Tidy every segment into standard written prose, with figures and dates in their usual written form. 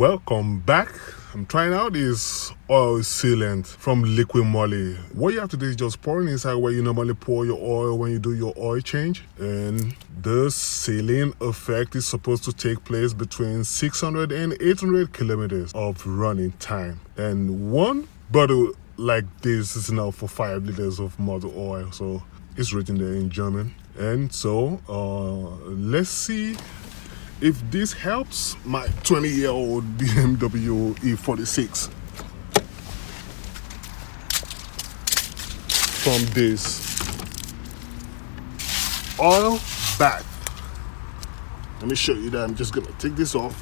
Welcome back. I'm trying out this oil sealant from Liqui Moly. What you have to do is just pour it inside where you normally pour your oil when you do your oil change. And the sealing effect is supposed to take place between 600 and 800 kilometers of running time. And one bottle like this is enough for 5 liters of motor oil. So it's written there in German. And so let's see if this helps my 20-year-old BMW E46 from this oil bath. Let me show you that. I'm just gonna take this off.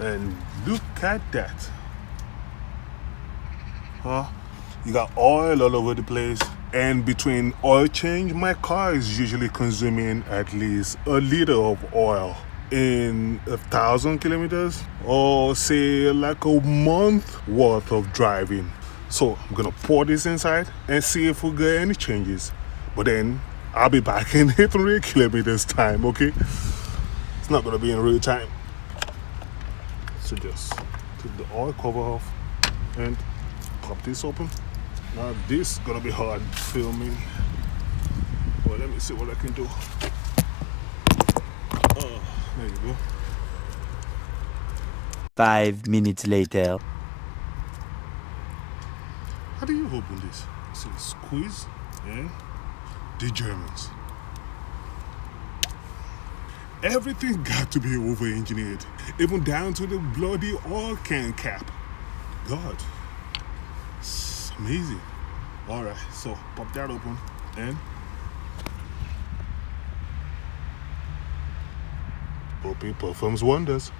And look at that. You got oil all over the place. And between oil change, my car is usually consuming at least a liter of oil in 1,000 kilometers, or say like a month worth of driving. So I'm gonna pour this inside and see if we get any changes. But then I'll be back in 800 kilometers time, okay? It's not gonna be in real time. So just take the oil cover off and pop this open. Now this is gonna be hard filming, but let me see what I can do. There you go. 5 minutes later. How do you open this? So squeeze, yeah? The Germans. Everything got to be over-engineered, even down to the bloody oil can cap. God. Amazing. All right, so pop that open and hope it performs wonders.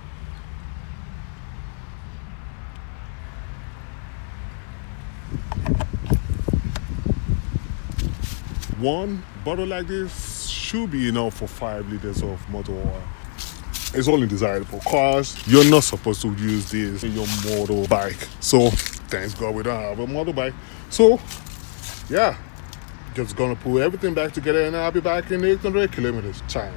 One bottle like this should be enough for 5 liters of motor oil. It's only desired for cars. You're not supposed to use this in your motorbike. So thanks God we don't have a motorbike. So yeah, just gonna pull everything back together and I'll be back in 800 kilometers time.